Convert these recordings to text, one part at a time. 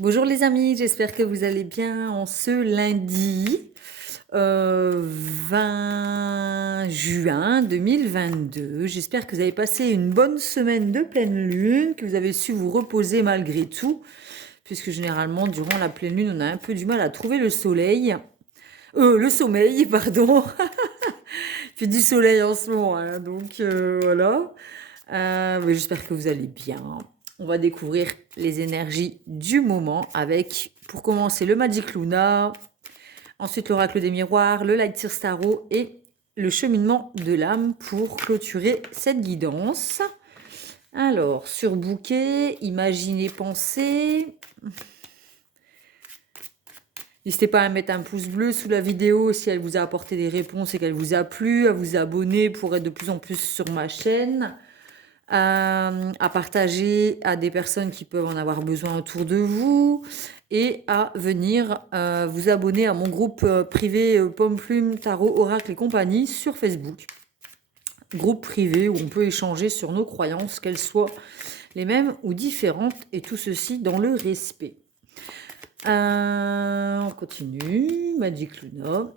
Bonjour les amis, j'espère que vous allez bien en ce lundi 20 juin 2022. J'espère que vous avez passé une bonne semaine de pleine lune, que vous avez su vous reposer malgré tout, puisque généralement durant la pleine lune on a un peu du mal à trouver le soleil. Le sommeil, pardon. Il fait du soleil en ce moment, hein, donc voilà. Mais j'espère que vous allez bien. On va découvrir les énergies du moment avec, pour commencer, le Magic Luna, ensuite l'Oracle des Miroirs, le Light Seer Starro et le cheminement de l'âme pour clôturer cette guidance. Alors, sur bouquet, imaginez, pensez. N'hésitez pas à mettre un pouce bleu sous la vidéo si elle vous a apporté des réponses et qu'elle vous a plu, à vous abonner pour être de plus en plus sur ma chaîne, à partager à des personnes qui peuvent en avoir besoin autour de vous et à venir vous abonner à mon groupe privé Pomme Plume, Tarot, Oracle et compagnie sur Facebook. Groupe privé où on peut échanger sur nos croyances, qu'elles soient les mêmes ou différentes, et tout ceci dans le respect. On continue. Magic Luna.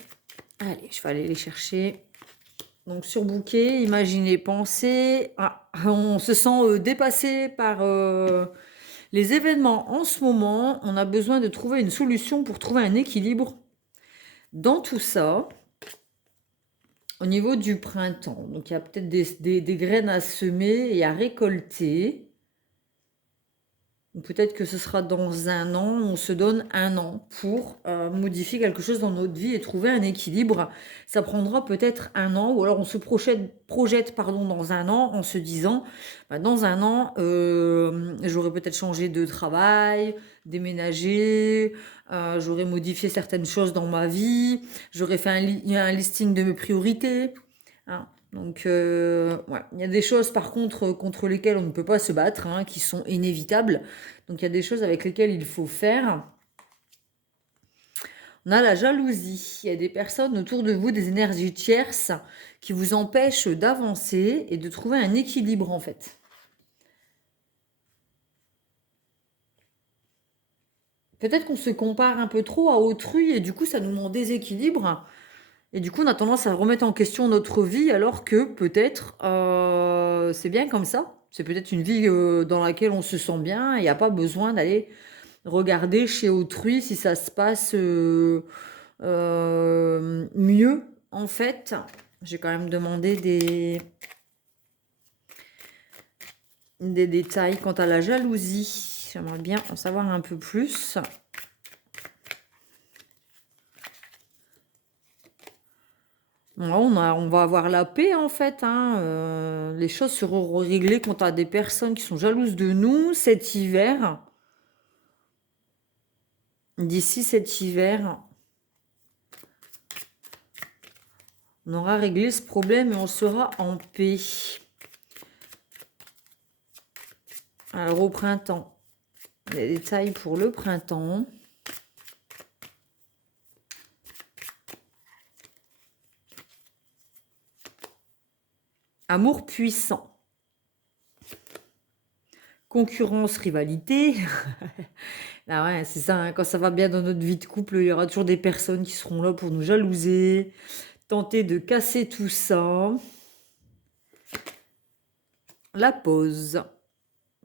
Allez, je vais aller les chercher. Donc sur bouquet, imaginez, pensez. On se sent dépassé par les événements en ce moment. On a besoin de trouver une solution pour trouver un équilibre dans tout ça. Au niveau du printemps, donc il y a peut-être des graines à semer et à récolter. Peut-être que ce sera dans un an, on se donne un an pour modifier quelque chose dans notre vie et trouver un équilibre. Ça prendra peut-être un an, ou alors on se projette dans un an en se disant, dans un an, j'aurais peut-être changé de travail, déménagé, j'aurais modifié certaines choses dans ma vie, j'aurais fait un listing de mes priorités. Hein. Donc, ouais. Il y a des choses par contre lesquelles on ne peut pas se battre, hein, qui sont inévitables. Donc, il y a des choses avec lesquelles il faut faire. On a la jalousie. Il y a des personnes autour de vous, des énergies tierces, qui vous empêchent d'avancer et de trouver un équilibre, en fait. Peut-être qu'on se compare un peu trop à autrui et du coup, ça nous met en déséquilibre. Et du coup, on a tendance à remettre en question notre vie alors que peut-être c'est bien comme ça. C'est peut-être une vie dans laquelle on se sent bien et il n'y a pas besoin d'aller regarder chez autrui si ça se passe mieux. En fait, j'ai quand même demandé des détails quant à la jalousie. J'aimerais bien en savoir un peu plus. On va avoir la paix en fait. Hein. Les choses seront réglées quant à des personnes qui sont jalouses de nous cet hiver. D'ici cet hiver, on aura réglé ce problème et on sera en paix. Alors au printemps, les détails pour le printemps. Amour puissant. Concurrence, rivalité. Là, ouais, c'est ça, hein, quand ça va bien dans notre vie de couple, il y aura toujours des personnes qui seront là pour nous jalouser, tenter de casser tout ça. La pause.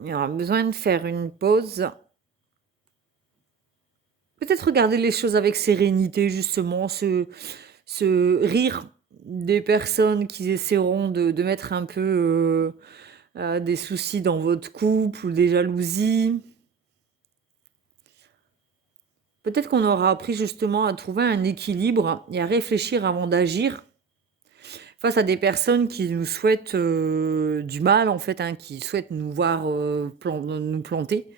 Il y aura besoin de faire une pause. Peut-être regarder les choses avec sérénité, justement, se rire des personnes qui essaieront de mettre un peu des soucis dans votre couple ou des jalousies. Peut-être qu'on aura appris justement à trouver un équilibre et à réfléchir avant d'agir face à des personnes qui nous souhaitent du mal, en fait, hein, qui souhaitent nous voir nous planter.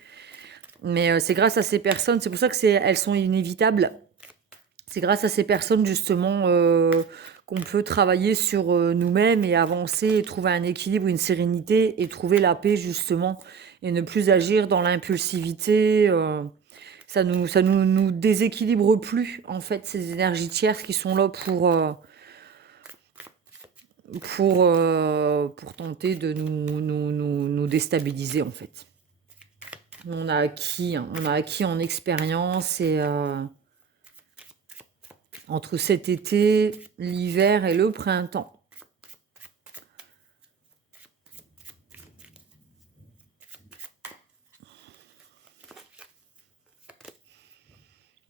Mais c'est grâce à ces personnes, c'est pour ça que elles sont inévitables. C'est grâce à ces personnes justement qu'on peut travailler sur nous-mêmes et avancer et trouver un équilibre, une sérénité et trouver la paix justement et ne plus agir dans l'impulsivité. Ça nous déséquilibre plus en fait ces énergies tierces qui sont là pour tenter de nous déstabiliser en fait. On a acquis, hein, on a acquis en expérience et entre cet été, l'hiver et le printemps.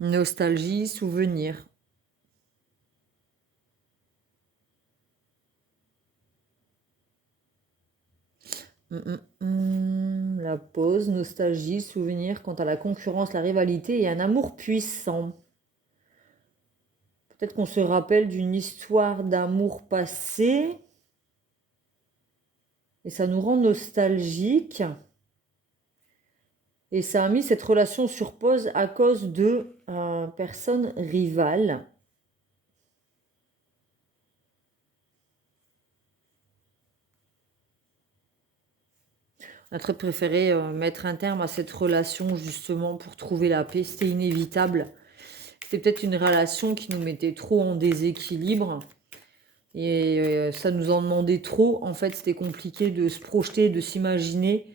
Nostalgie, souvenir. La pause, nostalgie, souvenir quant à la concurrence, la rivalité et un amour puissant. Peut-être qu'on se rappelle d'une histoire d'amour passé et ça nous rend nostalgique. Et ça a mis cette relation sur pause à cause de personnes rivales. On a très préféré mettre un terme à cette relation justement pour trouver la paix. C'était inévitable. C'était peut-être une relation qui nous mettait trop en déséquilibre. Et ça nous en demandait trop. En fait, c'était compliqué de se projeter, de s'imaginer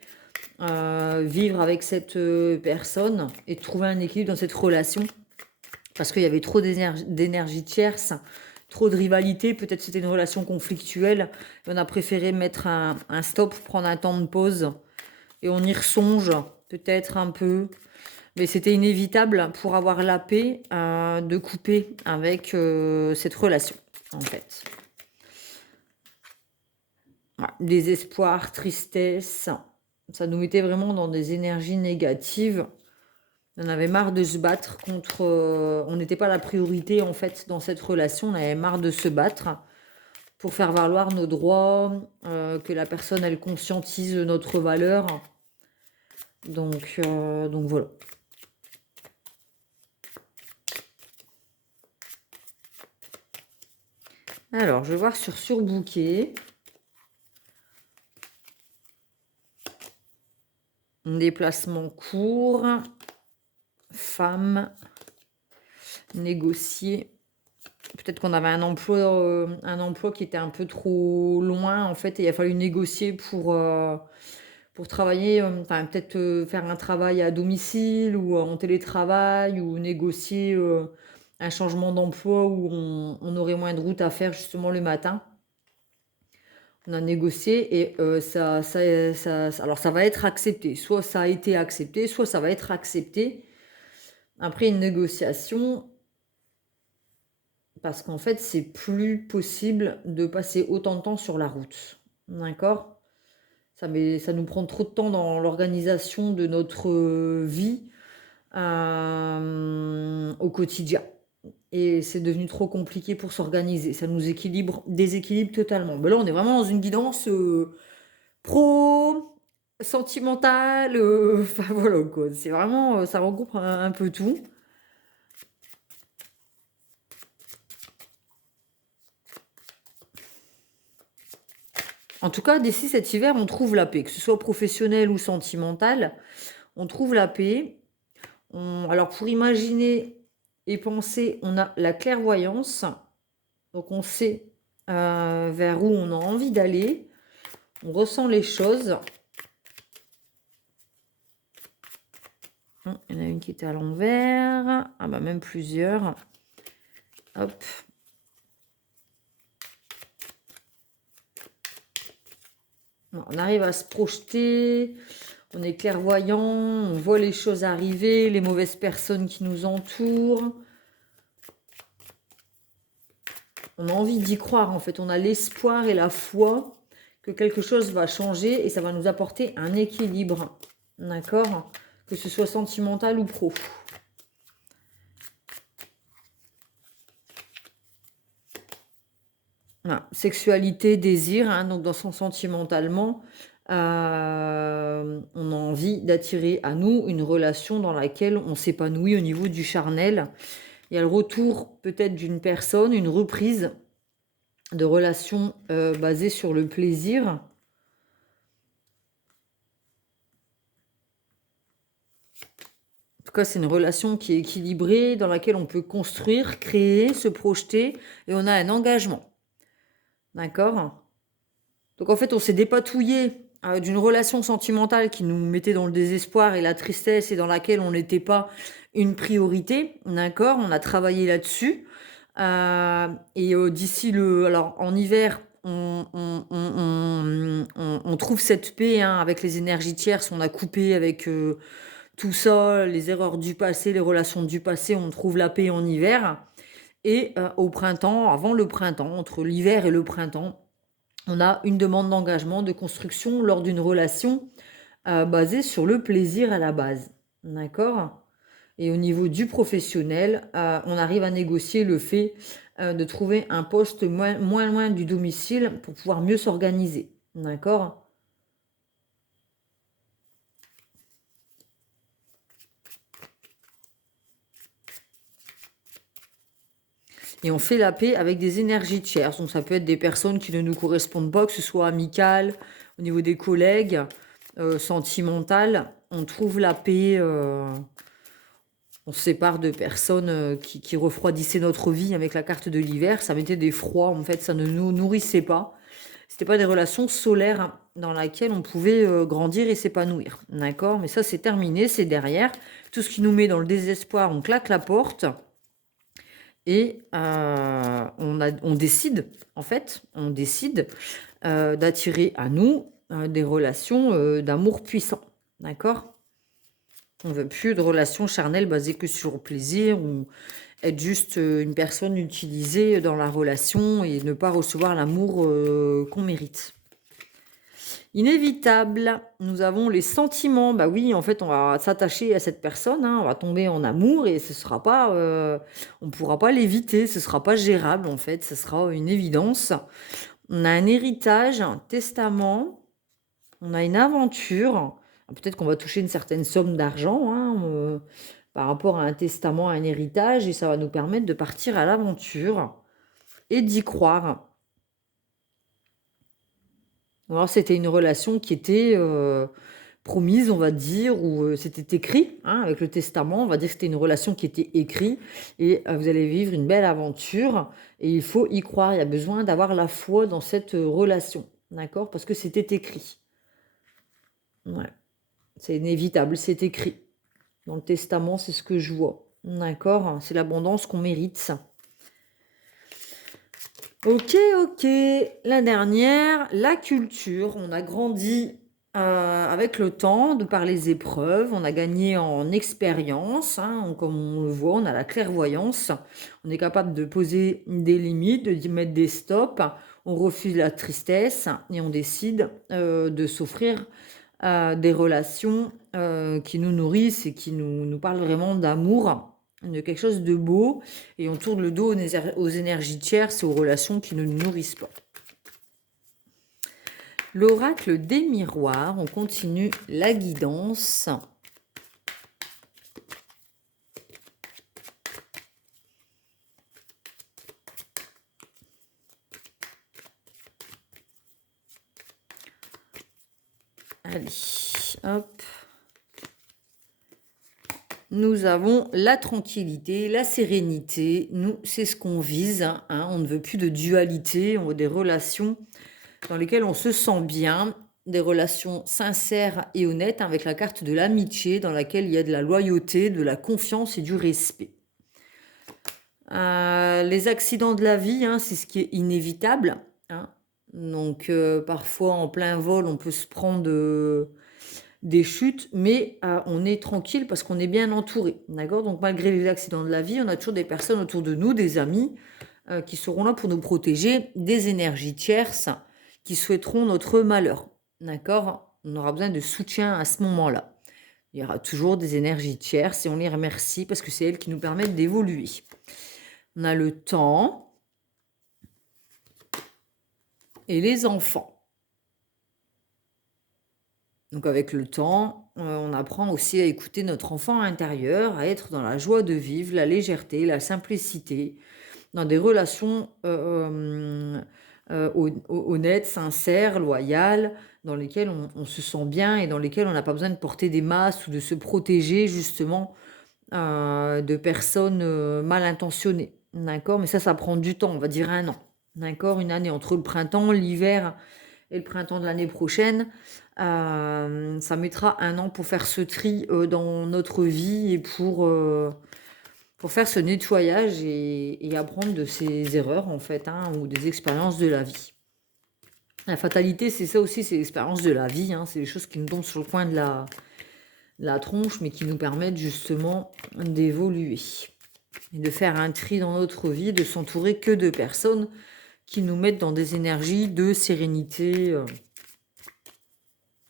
vivre avec cette personne et de trouver un équilibre dans cette relation. Parce qu'il y avait trop d'énergie tierce, trop de rivalité. Peut-être c'était une relation conflictuelle. Et on a préféré mettre un stop, prendre un temps de pause. Et on y ressonge peut-être un peu. Mais c'était inévitable pour avoir la paix de couper avec cette relation, en fait. Voilà. Désespoir, tristesse, ça nous mettait vraiment dans des énergies négatives. On avait marre de se battre contre... on n'était pas la priorité, en fait, dans cette relation. On avait marre de se battre pour faire valoir nos droits, que la personne, elle conscientise notre valeur. Donc voilà. Alors, je vais voir sur Surbooké. Déplacement court. Femme. Négocier. Peut-être qu'on avait un emploi qui était un peu trop loin, en fait, et il a fallu négocier pour travailler, enfin, peut-être faire un travail à domicile ou en télétravail ou négocier un changement d'emploi où on aurait moins de route à faire justement le matin. On a négocié et alors ça va être accepté. Soit ça a été accepté, soit ça va être accepté après une négociation. Parce qu'en fait, c'est plus possible de passer autant de temps sur la route. D'accord ? Ça nous prend trop de temps dans l'organisation de notre vie au quotidien. Et c'est devenu trop compliqué pour s'organiser. Ça nous déséquilibre totalement. Mais là, on est vraiment dans une guidance pro, sentimentale. Enfin voilà quoi. C'est vraiment, ça regroupe un peu tout. En tout cas, d'ici cet hiver, on trouve la paix, que ce soit professionnel ou sentimental, on trouve la paix. Alors pour imaginer et penser, on a la clairvoyance, donc on sait vers où on a envie d'aller, on ressent les choses. Il y en a une qui était à l'envers, ah bah même plusieurs. Hop. On arrive à se projeter, on est clairvoyant, on voit les choses arriver, les mauvaises personnes qui nous entourent. On a envie d'y croire, en fait. On a l'espoir et la foi que quelque chose va changer et ça va nous apporter un équilibre. D'accord ? Que ce soit sentimental ou pro. Voilà. Sexualité, désir, hein, donc dans son sentimentalement, on a envie d'attirer à nous une relation dans laquelle on s'épanouit au niveau du charnel. Il y a le retour peut-être d'une personne, une reprise de relations basées sur le plaisir. En tout cas, c'est une relation qui est équilibrée, dans laquelle on peut construire, créer, se projeter, et on a un engagement. D'accord ? Donc en fait, on s'est dépatouillé d'une relation sentimentale qui nous mettait dans le désespoir et la tristesse et dans laquelle on n'était pas une priorité, d'accord? On a travaillé là-dessus. Et d'ici alors en hiver, on trouve cette paix hein, avec les énergies tierces. On a coupé avec tout ça, les erreurs du passé, les relations du passé. On trouve la paix en hiver. Et au printemps, avant le printemps, entre l'hiver et le printemps, on a une demande d'engagement, de construction lors d'une relation basée sur le plaisir à la base. D'accord? Et au niveau du professionnel, on arrive à négocier le fait de trouver un poste moins loin du domicile pour pouvoir mieux s'organiser. D'accord? Et on fait la paix avec des énergies tierces. Donc ça peut être des personnes qui ne nous correspondent pas, que ce soit amical, au niveau des collègues, sentimental. On trouve la paix, on se sépare de personnes qui refroidissaient notre vie avec la carte de l'hiver. Ça mettait des froids, en fait, ça ne nous nourrissait pas. C'était pas des relations solaires hein, dans lesquelles on pouvait grandir et s'épanouir. D'accord? Mais ça, c'est terminé, c'est derrière. Tout ce qui nous met dans le désespoir, on claque la porte. Et on décide, en fait, on décide d'attirer à nous des relations d'amour puissant. D'accord? On ne veut plus de relations charnelles basées que sur le plaisir ou être juste une personne utilisée dans la relation et ne pas recevoir l'amour qu'on mérite. Inévitable, nous avons les sentiments. Bah oui, en fait, on va s'attacher à cette personne, hein, on va tomber en amour et ce sera pas, on ne pourra pas l'éviter, ce sera pas gérable en fait, ce sera une évidence. On a un héritage, un testament, on a une aventure. Peut-être qu'on va toucher une certaine somme d'argent hein, par rapport à un testament, à un héritage, et ça va nous permettre de partir à l'aventure et d'y croire. Alors, c'était une relation qui était promise, on va dire, ou c'était écrit, hein, avec le testament. On va dire que c'était une relation qui était écrite et vous allez vivre une belle aventure et il faut y croire. Il y a besoin d'avoir la foi dans cette relation, d'accord? Parce que c'était écrit. Ouais, c'est inévitable, c'est écrit. Dans le testament, c'est ce que je vois, d'accord? C'est l'abondance qu'on mérite. Ok, la dernière, la culture. On a grandi avec le temps, de par les épreuves. On a gagné en expérience, hein, comme on le voit, on a la clairvoyance. On est capable de poser des limites, de mettre des stops. On refuse la tristesse et on décide de s'offrir des relations qui nous nourrissent et qui nous parlent vraiment d'amour, de quelque chose de beau, et on tourne le dos aux énergies tierces et aux relations qui ne nous nourrissent pas. L'oracle des miroirs, on continue la guidance. Allez, hop. Nous avons la tranquillité, la sérénité. Nous, c'est ce qu'on vise. Hein. On ne veut plus de dualité. On veut des relations dans lesquelles on se sent bien. Des relations sincères et honnêtes avec la carte de l'amitié dans laquelle il y a de la loyauté, de la confiance et du respect. Les accidents de la vie, hein, c'est ce qui est inévitable. Hein. Donc, parfois, en plein vol, on peut se prendre des chutes, mais on est tranquille parce qu'on est bien entouré, d'accord? Donc malgré les accidents de la vie, on a toujours des personnes autour de nous, des amis, qui seront là pour nous protéger des énergies tierces qui souhaiteront notre malheur, d'accord? On aura besoin de soutien à ce moment-là. Il y aura toujours des énergies tierces et on les remercie parce que c'est elles qui nous permettent d'évoluer. On a le temps et les enfants. Donc avec le temps, on apprend aussi à écouter notre enfant intérieur, à être dans la joie de vivre, la légèreté, la simplicité, dans des relations honnêtes, sincères, loyales, dans lesquelles on se sent bien et dans lesquelles on n'a pas besoin de porter des masques ou de se protéger justement de personnes mal intentionnées. D'accord? Mais ça prend du temps, on va dire 1 an. D'accord? Une année entre le printemps, l'hiver et le printemps de l'année prochaine. Ça mettra 1 an pour faire ce tri dans notre vie et pour faire ce nettoyage et apprendre de ses erreurs, en fait, hein, ou des expériences de la vie. La fatalité, c'est ça aussi, c'est l'expérience de la vie, hein, c'est les choses qui nous tombent sur le coin de la tronche, mais qui nous permettent justement d'évoluer et de faire un tri dans notre vie, de s'entourer que de personnes qui nous mettent dans des énergies de sérénité,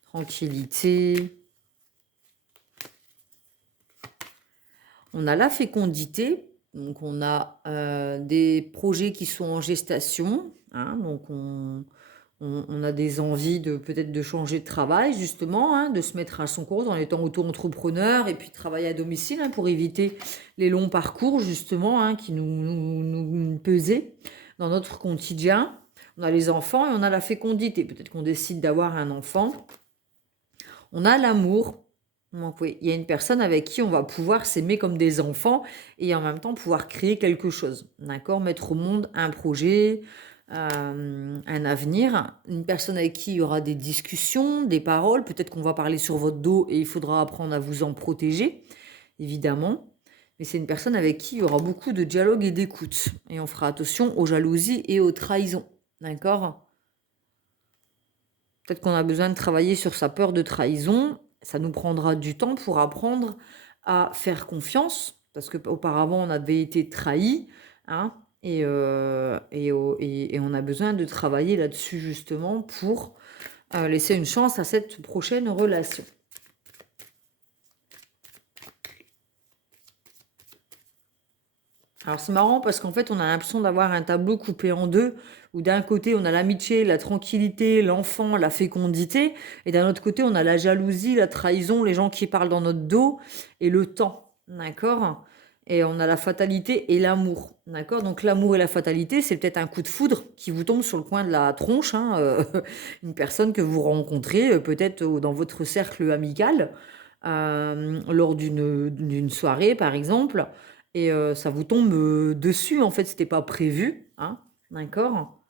tranquillité. On a la fécondité, donc on a des projets qui sont en gestation, hein, donc on a des envies de peut-être de changer de travail justement, hein, de se mettre à son compte en étant auto-entrepreneur et puis de travailler à domicile, hein, pour éviter les longs parcours justement, hein, qui nous pesaient dans notre quotidien. On a les enfants et on a la fécondité. Peut-être qu'on décide d'avoir un enfant. On a l'amour. Donc oui, il y a une personne avec qui on va pouvoir s'aimer comme des enfants et en même temps pouvoir créer quelque chose. D'accord? Mettre au monde un projet, un avenir. Une personne avec qui il y aura des discussions, des paroles. Peut-être qu'on va parler sur votre dos et il faudra apprendre à vous en protéger, évidemment. Mais c'est une personne avec qui il y aura beaucoup de dialogue et d'écoute. Et on fera attention aux jalousies et aux trahisons. D'accord? Peut-être qu'on a besoin de travailler sur sa peur de trahison. Ça nous prendra du temps pour apprendre à faire confiance, parce qu'auparavant, on avait été trahi, hein, et on a besoin de travailler là-dessus justement pour laisser une chance à cette prochaine relation. Alors c'est marrant parce qu'en fait on a l'impression d'avoir un tableau coupé en deux, où d'un côté on a l'amitié, la tranquillité, l'enfant, la fécondité, et d'un autre côté on a la jalousie, la trahison, les gens qui parlent dans notre dos, et le temps, d'accord? Et on a la fatalité et l'amour, d'accord? Donc l'amour et la fatalité, c'est peut-être un coup de foudre qui vous tombe sur le coin de la tronche, hein, une personne que vous rencontrez peut-être dans votre cercle amical, lors d'une soirée par exemple. Et ça vous tombe dessus, en fait, c'était pas prévu, hein, d'accord?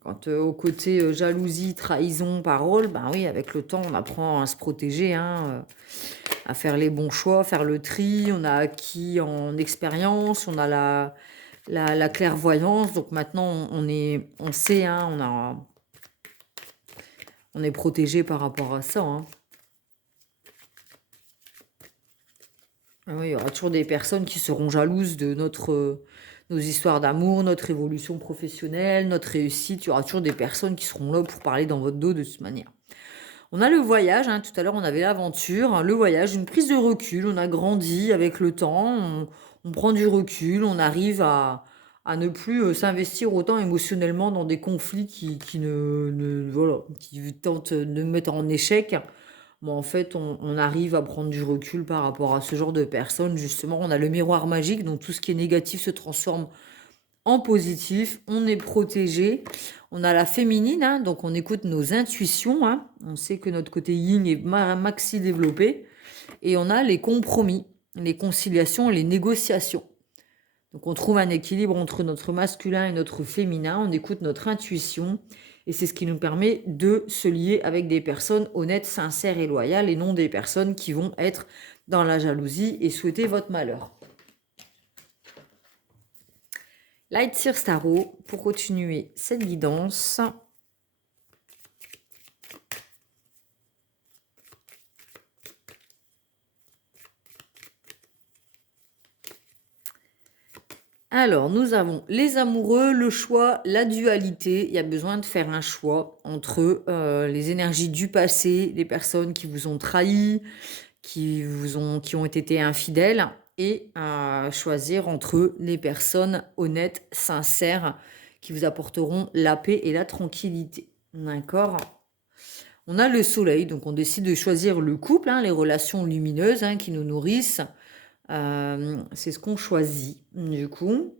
Quand au côté jalousie, trahison, parole, ben oui, avec le temps, on apprend à se protéger, hein, à faire les bons choix, faire le tri. On a acquis en expérience, on a la clairvoyance. Donc maintenant, on sait, hein, on est protégé par rapport à ça, hein. Ah oui, il y aura toujours des personnes qui seront jalouses de nos histoires d'amour, notre évolution professionnelle, notre réussite. Il y aura toujours des personnes qui seront là pour parler dans votre dos de cette manière. On a le voyage, hein, tout à l'heure on avait l'aventure, hein, le voyage, une prise de recul, on a grandi avec le temps, on prend du recul, on arrive à ne plus s'investir autant émotionnellement dans des conflits qui voilà, qui tentent de nous mettre en échec. Bon, en fait, on arrive à prendre du recul par rapport à ce genre de personnes. Justement, on a le miroir magique, donc tout ce qui est négatif se transforme en positif. On est protégé. On a la féminine, hein, donc on écoute nos intuitions, hein. On sait que notre côté yin est maxi développé. Et on a les compromis, les conciliations, les négociations. Donc on trouve un équilibre entre notre masculin et notre féminin. On écoute notre intuition. Et c'est ce qui nous permet de se lier avec des personnes honnêtes, sincères et loyales, et non des personnes qui vont être dans la jalousie et souhaiter votre malheur. Light Seer Tarot, pour continuer cette guidance. Alors, nous avons les amoureux, le choix, la dualité. Il y a besoin de faire un choix entre les énergies du passé, les personnes qui vous ont trahi, qui ont été infidèles, et choisir entre les personnes honnêtes, sincères, qui vous apporteront la paix et la tranquillité. D'accord? On a le soleil, donc on décide de choisir le couple, hein, les relations lumineuses, hein, qui nous nourrissent. C'est ce qu'on choisit, du coup.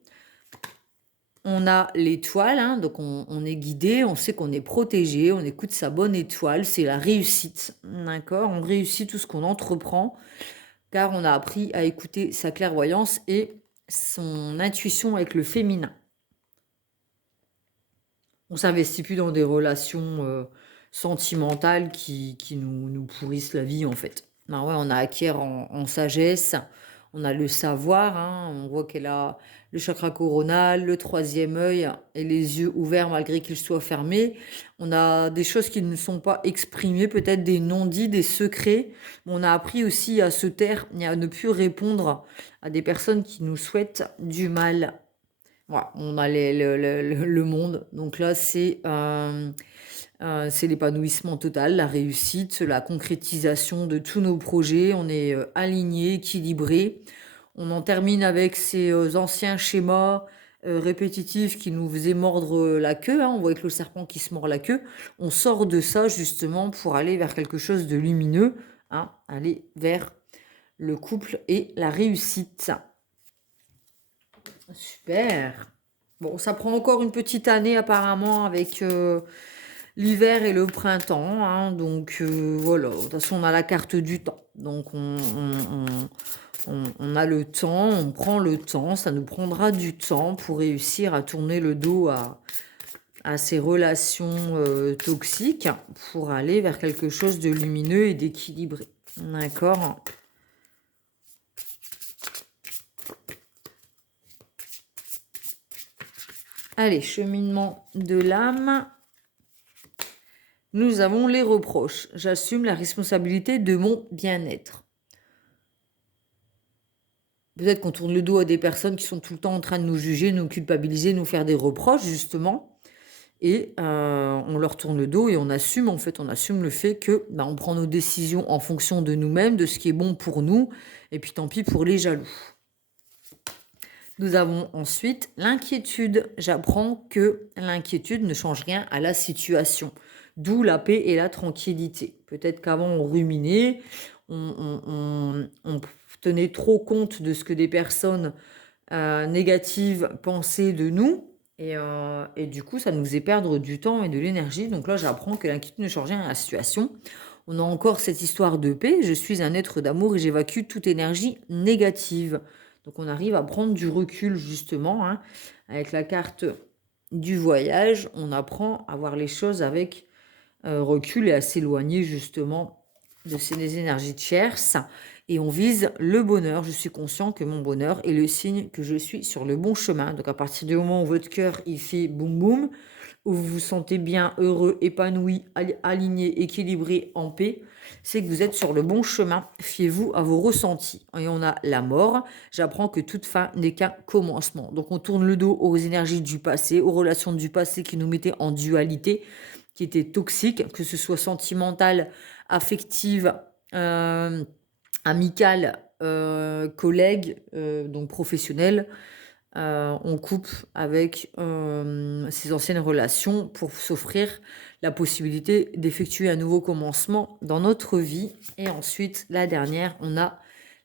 On a l'étoile, hein, donc on est guidé, on sait qu'on est protégé, on écoute sa bonne étoile, c'est la réussite, d'accord? On réussit tout ce qu'on entreprend, car on a appris à écouter sa clairvoyance et son intuition avec le féminin. On s'investit plus dans des relations sentimentales qui nous pourrissent la vie, en fait. Ah ouais, on a acquiert en sagesse, on a le savoir, hein, on voit qu'elle a le chakra coronal, le troisième œil et les yeux ouverts malgré qu'ils soient fermés. On a des choses qui ne sont pas exprimées, peut-être des non-dits, des secrets. On a appris aussi à se taire et à ne plus répondre à des personnes qui nous souhaitent du mal. Voilà, on a le monde. Donc là, c'est l'épanouissement total, la réussite, la concrétisation de tous nos projets. On est aligné, équilibré. On en termine avec ces anciens schémas répétitifs qui nous faisaient mordre la queue, hein. On voit avec le serpent qui se mord la queue. On sort de ça justement pour aller vers quelque chose de lumineux, hein, aller vers le couple et la réussite. Super. Bon, ça prend encore une petite année apparemment avec l'hiver et le printemps, hein. Donc voilà, de toute façon on a la carte du temps. Donc on a le temps, on prend le temps, ça nous prendra du temps pour réussir à tourner le dos à ces relations toxiques pour aller vers quelque chose de lumineux et d'équilibré. D'accord? Allez, cheminement de l'âme. Nous avons les reproches. J'assume la responsabilité de mon bien-être. Peut-être qu'on tourne le dos à des personnes qui sont tout le temps en train de nous juger, nous culpabiliser, nous faire des reproches, justement. Et on leur tourne le dos et on assume, en fait, on assume le fait que on prend nos décisions en fonction de nous-mêmes, de ce qui est bon pour nous. Et puis tant pis pour les jaloux. Nous avons ensuite l'inquiétude. J'apprends que l'inquiétude ne change rien à la situation. D'où la paix et la tranquillité. Peut-être qu'avant on ruminait, on tenait trop compte de ce que des personnes négatives pensaient de nous. Et du coup, ça nous faisait perdre du temps et de l'énergie. Donc là, j'apprends que l'inquiétude ne change rien à la situation. On a encore cette histoire de paix. Je suis un être d'amour et j'évacue toute énergie négative. Donc on arrive à prendre du recul justement, hein. Avec la carte du voyage, on apprend à voir les choses avec recul et à s'éloigner justement de ces énergies tierces. Et on vise le bonheur. Je suis conscient que mon bonheur est le signe que je suis sur le bon chemin. Donc à partir du moment où votre cœur il fait boum boum, où vous vous sentez bien, heureux, épanoui, aligné, équilibré, en paix, c'est que vous êtes sur le bon chemin. Fiez-vous à vos ressentis. Et on a la mort. J'apprends que toute fin n'est qu'un commencement. Donc on tourne le dos aux énergies du passé, aux relations du passé qui nous mettaient en dualité, qui étaient toxiques, que ce soit sentimentale, affective, amicale, collègue, donc professionnelle. On coupe avec ces anciennes relations pour s'offrir la possibilité d'effectuer un nouveau commencement dans notre vie. Et ensuite, la dernière, on a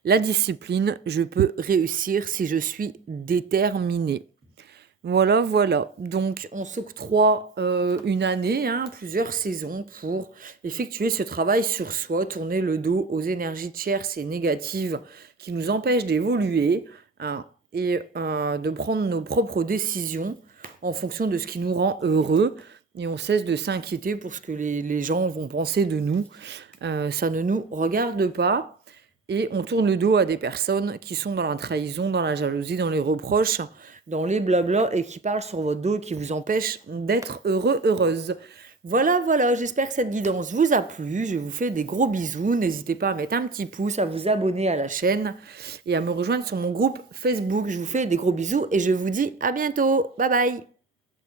la discipline. Je peux réussir si je suis déterminée. Voilà, voilà. Donc, on s'octroie une année, hein, plusieurs saisons pour effectuer ce travail sur soi, tourner le dos aux énergies tierces et négatives qui nous empêchent d'évoluer, hein, et de prendre nos propres décisions en fonction de ce qui nous rend heureux. Et on cesse de s'inquiéter pour ce que les gens vont penser de nous. Ça ne nous regarde pas. Et on tourne le dos à des personnes qui sont dans la trahison, dans la jalousie, dans les reproches, dans les blabla et qui parlent sur votre dos et qui vous empêchent d'être heureux, heureuse. Voilà, voilà, j'espère que cette guidance vous a plu. Je vous fais des gros bisous. N'hésitez pas à mettre un petit pouce, à vous abonner à la chaîne et à me rejoindre sur mon groupe Facebook. Je vous fais des gros bisous et je vous dis à bientôt. Bye bye.